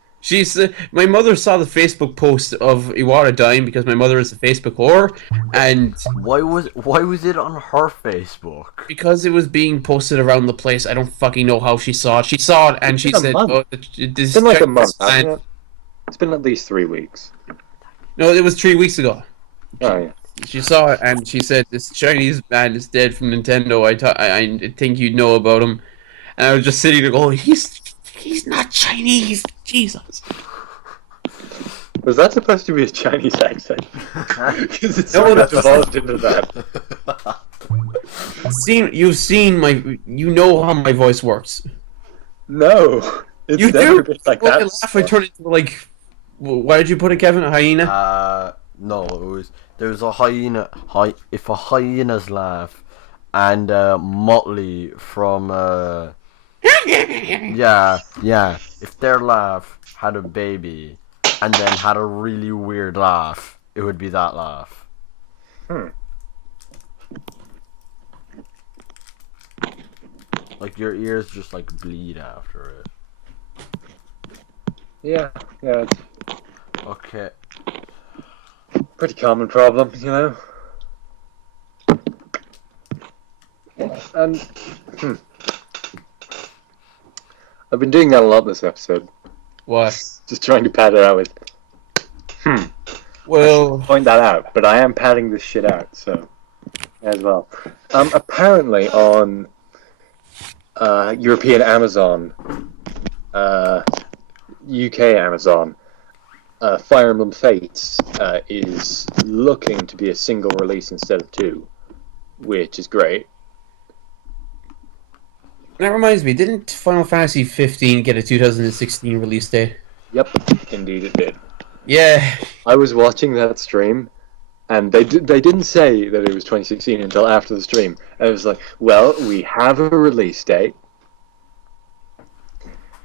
My mother saw the Facebook post of Iwata dying because my mother is a Facebook whore, and Why was it on her Facebook? because it was being posted around the place, I don't fucking know how she saw it. She saw it and she been a said, month. "Oh, It's been like a month, hasn't it? It's been at least 3 weeks. No, it was 3 weeks ago. Oh, yeah. She saw it and she said, "This Chinese man is dead from Nintendo. I think you'd know about him." And I was just sitting there going, "He's He's not Chinese. Jesus. Was that supposed to be a Chinese accent? Because it's No, sort of that's- evolved into that. You know how my voice works. No, it's You never do. been like When I that. laugh, I turn into like. Why did you put it, Kevin? A hyena? No, it was there's a hyena. If a hyena's laugh, and Motley from yeah, if their laugh had a baby, and then had a really weird laugh, it would be that laugh. Like your ears just like bleed after it. Yeah, it's Okay. a pretty common problem, you know. And I've been doing that a lot this episode. What? Just trying to pad it out with. Well, Point that out, but I am padding this shit out, so as well. Apparently on European Amazon, UK Amazon, Fire Emblem Fates is looking to be a single release instead of two, which is great. that reminds me. Didn't Final Fantasy 15 get a 2016 release date? Yep, indeed it did. Yeah. I was watching that stream, and they didn't say that it was 2016 until after the stream. And it was like, well, we have a release date.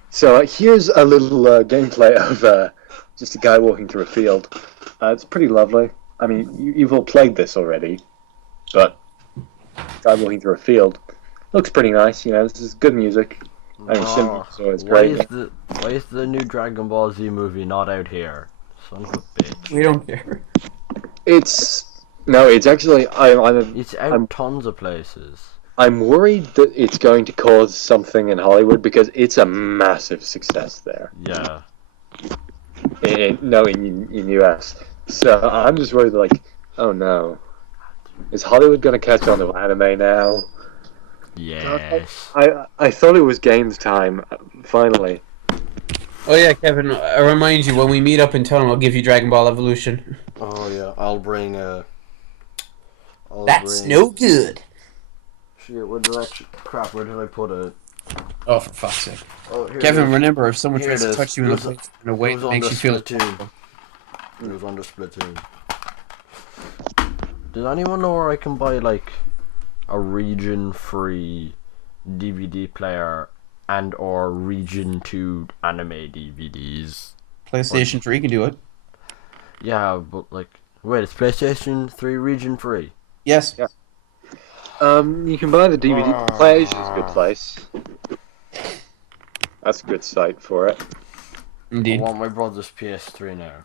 So here's a little gameplay of just a guy walking through a field. It's pretty lovely. I mean, you've all played this already, but guy walking through a field looks pretty nice. You know, this is good music. I mean, so it's great. Why is the new Dragon Ball Z movie not out here? Son of a bitch. We don't care. It's actually It's out tons of places. I'm worried that it's going to cause something in Hollywood because it's a massive success there. Yeah. In US. So I'm just worried, like, oh no, is Hollywood going to catch on to anime now? Yes. I thought it was games time, finally. Oh yeah, Kevin. I remind you when we meet up in town, I'll give you Dragon Ball Evolution. Oh yeah, I'll bring That's no good. Shit, where did I put it? Oh, for fuck's sake. Oh, here Kevin, it is. remember, if someone Here tries it to is. touch you in It a was- place in a way It was that on makes the you feel... Splatoon. It was under Splatoon. Does anyone know where I can buy like a region-free DVD player and or region 2 anime DVDs? PlayStation 3 can do it. Yeah, but like, wait, is PlayStation 3 region free? Yes. Yeah. You can buy the DVD. PlayStation is a good place. That's a good site for it. I Indeed. want my brother's PS3 now.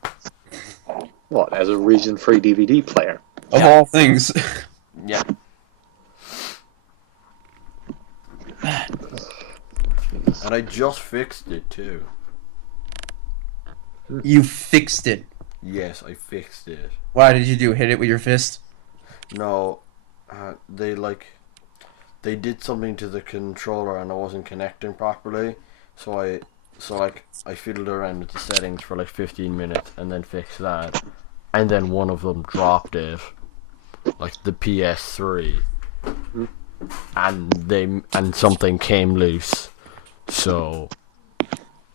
What, as a region-free DVD player? Of all things. Yeah. And I just fixed it too. You fixed it. Yes, I fixed it. Why did you do? Hit it with your fist? No, they did something to the controller and I wasn't connecting properly, so I fiddled around with the settings for like 15 minutes and then fixed that, and then one of them dropped it, like the PS3, and something came loose, so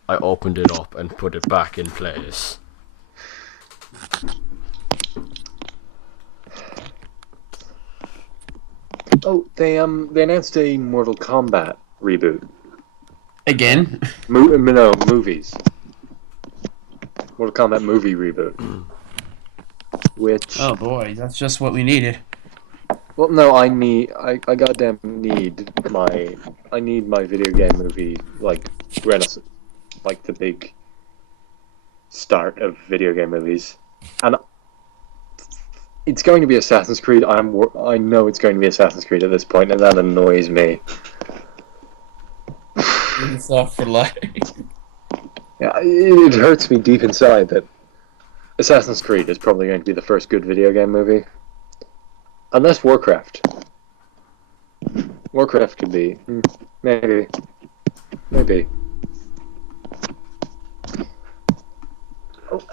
I opened it up and put it back in place. Oh, they announced a Mortal Kombat reboot. Again? No, movies. Mortal Kombat movie reboot. Which... Oh boy, that's just what we needed. Well, no, I goddamn need my video game movie, like, renaissance, like the big start of video game movies. And it's going to be Assassin's Creed. I know it's going to be Assassin's Creed at this point, and that annoys me. It's off for life. Yeah, it hurts me deep inside that Assassin's Creed is probably going to be the first good video game movie. Unless Warcraft. Warcraft could be. Maybe.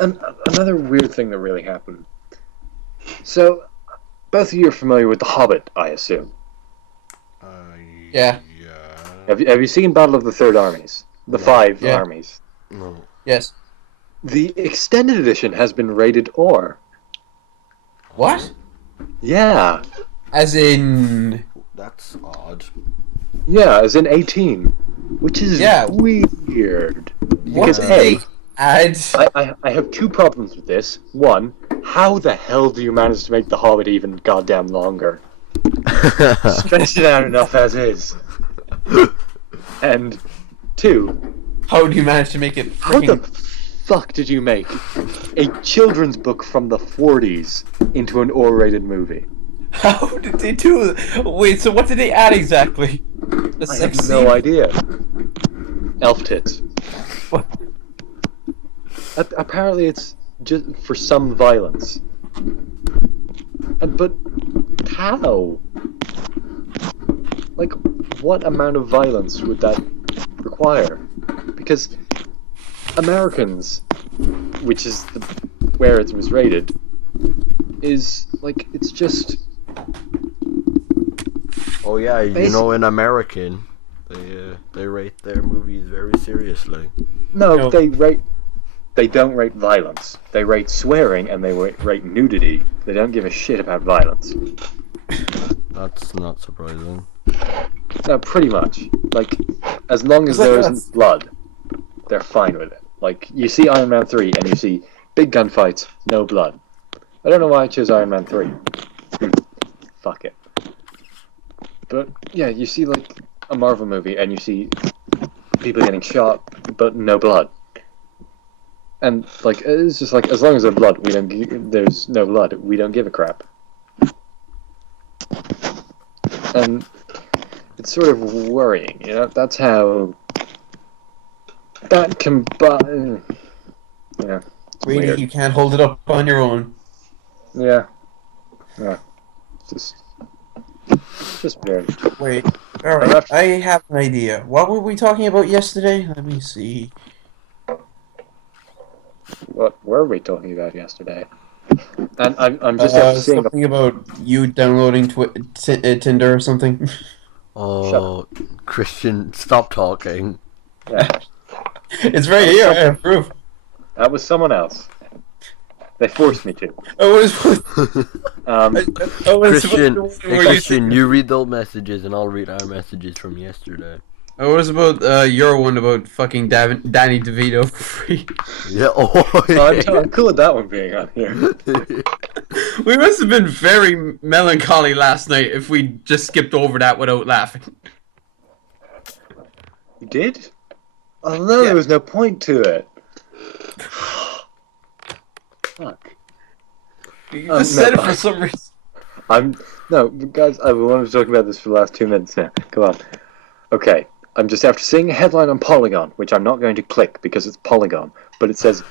another weird thing that really happened. So, both of you are familiar with The Hobbit, I assume. Yeah. Have you seen Battle of the Third Armies? The five Yeah. armies. No. Yes. The extended edition has been rated R. What? Yeah. As in... That's odd. Yeah, as in 18. Which is Yeah. weird. What Because, did A, they add? I have two problems with this. One, how the hell do you manage to make The Hobbit even goddamn longer? Stretch it out enough as is. And two, How do you manage to make it how the freaking... fuck did you make a children's book from the 40s into an R-rated movie? How did they do... Wait, so what did they add exactly? The I sex have scene? no idea. Elf tits. What? Apparently it's just for some violence. But how? Like, what amount of violence would that require? Because Americans, which is where it was rated, is like, it's just... Oh yeah, you know, in American, they rate their movies very seriously. No, they don't rate violence. They rate swearing and they rate nudity. They don't give a shit about violence. That's not surprising. No, pretty much. Like, as long as there isn't blood, they're fine with it. Like, you see Iron Man 3 and you see big gunfights, no blood. I don't know why I chose Iron Man 3. Fuck it. But, yeah, you see, like, a Marvel movie and you see people getting shot, but no blood. And, like, it's just like, as long as there's blood, there's no blood, we don't give a crap. And it's sort of worrying, you know? That's how... That combine... Yeah. Really, Weird. you can't hold it up on your own. Yeah. Yeah. Just weird. Wait, alright, I have an idea. What were we talking about yesterday? Let me see. What were we talking about yesterday? And I'm just after seeing... Something about you downloading Tinder or something. Oh, Christian, stop talking. Yeah. It's right here, I have proof. That was someone else. They forced me to. Christian, you read those messages and I'll read our messages from yesterday. What was about your one about fucking Danny DeVito for free? Yeah, I'm cool with that one being on here. We must have been very melancholy last night if we just skipped over that without laughing. You did? Oh no, there was no point to it. Fuck. You just said it for some reason. No, guys, I've been talking about this for the last 2 minutes now. Come on. Okay, I'm just after seeing a headline on Polygon, which I'm not going to click because it's Polygon, but it says,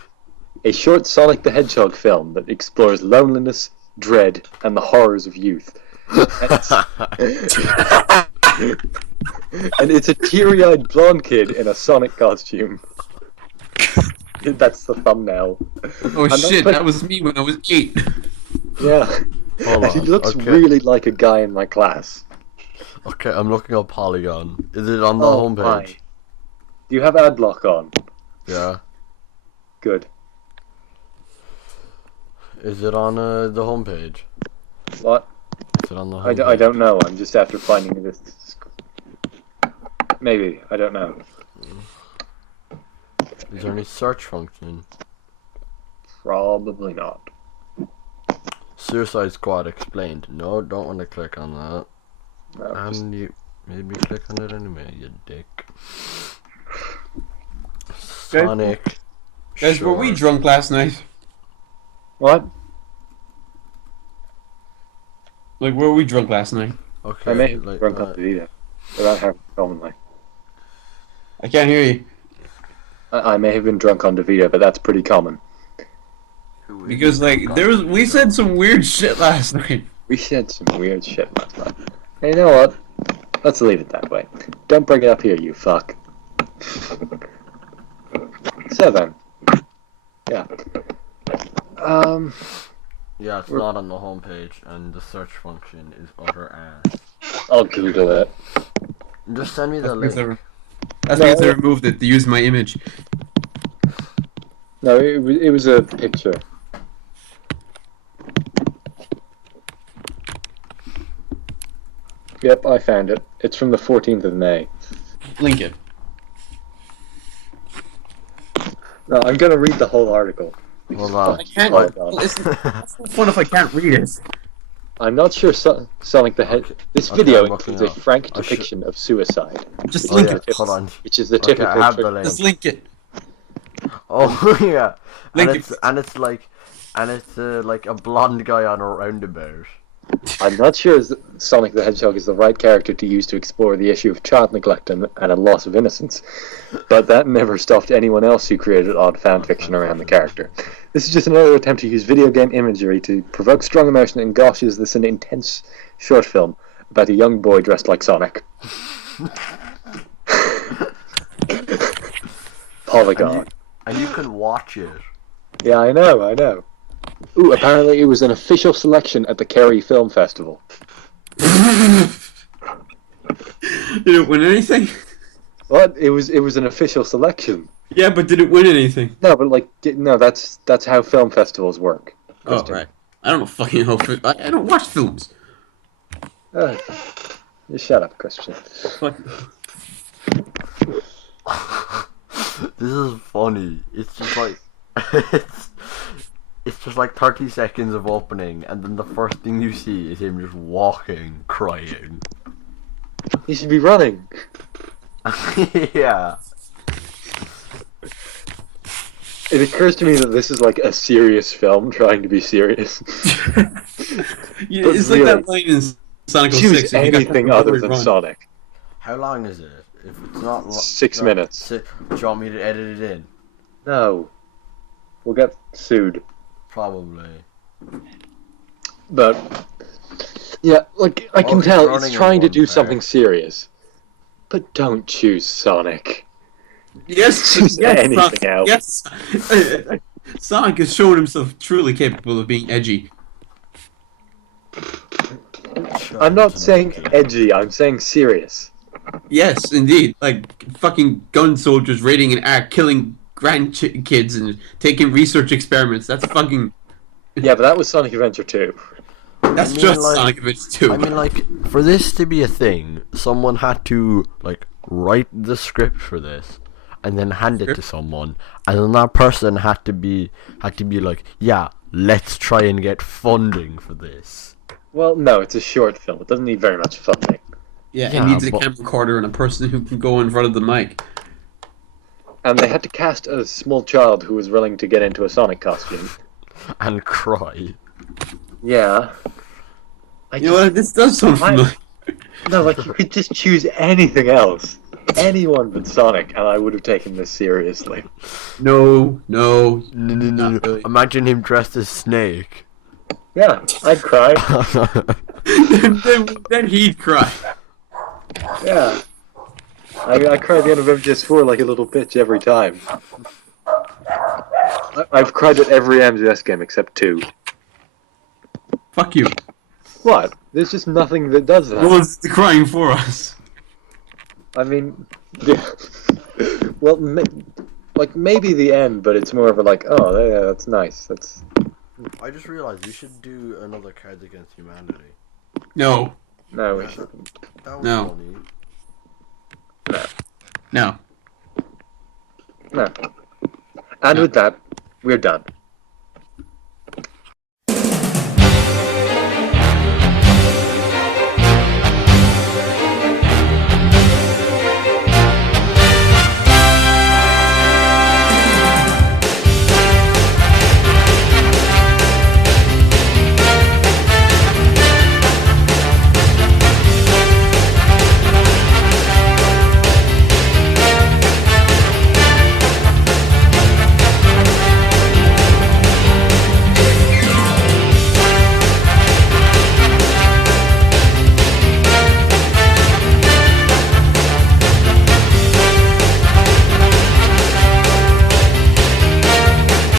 a short Sonic the Hedgehog film that explores loneliness, dread, and the horrors of youth. And it's a teary-eyed blonde kid in a Sonic costume. That's the thumbnail. Oh shit, that was me when I was 8. Yeah. Hold on. He looks Okay. really like a guy in my class. Okay, I'm looking up Polygon. Is it on the Oh, homepage? my. Do you have ad block on? Yeah. Good. Is it on the homepage? What? Is it on the homepage? I don't know. I'm just after finding this. Maybe. I don't know. Is there any search function? Probably not. Suicide Squad explained. No, don't want to click on that. No, just- And you made me click on it anyway, you dick. Sonic. Guys, were we Short. drunk last night? What? Like, were we drunk last night? Okay, I may have like, drunk on the Vita. Without having commonly. I can't hear you. I may have been drunk on DeVito, but that's pretty common. Because, like, we said some weird shit last night. We said some weird shit last night. Hey, you know what? Let's leave it that way. Don't bring it up here, you fuck. So then. Yeah. Yeah, it's not on the homepage, and the search function is utter ass. I'll Google it. Just send me the That's link. because I removed it to use my image. No, it was a picture. Yep, I found it. It's from the 14th of May. Link it. No, I'm gonna read the whole article. Hold on. I can't. Oh, God. It's no fun if I can't read it. I'm not sure Sonic the Hedgehog. This Okay, video I'm looking includes a up. frank I should- depiction of suicide, Just Oh, link yeah, it. hold on. which is the Okay, typical. I have the trick- link. Just link it. Oh yeah, Link and it. it's like a blonde guy on a roundabout. I'm not sure Sonic the Hedgehog is the right character to use to explore the issue of child neglect and a loss of innocence, but that never stopped anyone else who created odd fan fiction around the character. This is just another attempt to use video game imagery to provoke strong emotion and goshes this an intense short film about a young boy dressed like Sonic. Polygon. And you can watch it. Yeah, I know. Ooh, apparently it was an official selection at the Kerry Film Festival. Did it win anything? What? It was an official selection. Yeah, but did it win anything? No, but no, that's how film festivals work. Oh, Christian. right. I don't fucking know. I don't watch films. You shut up, Christian. Fuck. This is funny. It's just like it's just like 30 seconds of opening, and then the first thing you see is him just walking, crying. You should be running. Yeah. It occurs to me that this is like a serious film trying to be serious. Yeah, But it's like really, that line in Sonic 06. Choose if you got anything that other word than wrong. Sonic. How long is it? If it's not 6 minutes. Do you want me to edit it in? No. We'll get sued. Probably. But yeah, like I can he's tell running it's in trying to one do pair. something serious. But don't choose Sonic. Yes, Choose yes, anything else. Yes. Sonic has shown himself truly capable of being edgy. I'm not saying edgy, I'm saying serious. Yes, indeed. Like fucking gun soldiers raiding an act, killing grandkids and taking research experiments. That's fucking. Yeah, but that was Sonic Adventure 2. That's I mean, just like- Sonic Adventure 2. I mean, like, for this to be a thing, someone had to, like, write the script for this, and then hand it to someone, and then that person had to be like, yeah, let's try and get funding for this. Well, no, it's a short film. It doesn't need very much funding. yeah, yeah, it needs a but- camcorder and a person who can go in front of the mic. And they had to cast a small child who was willing to get into a Sonic costume. And cry. Yeah. You know what? This does sound familiar. No, like you could just choose anything else. Anyone but Sonic, and I would have taken this seriously. No. No. really. Imagine him dressed as Snake. Yeah, I'd cry. then he'd cry. Yeah. I cry at the end of MGS4 like a little bitch every time. I've cried at every MGS game except 2. Fuck you. What? There's just nothing that does that. No one's crying for us. I mean, yeah. Well, like maybe the end, but it's more of a like, oh, yeah, that's nice. That's I just realized we should do another Cards Against Humanity. No. no, we shouldn't. That was No. funny. No. No. And with that, we're done.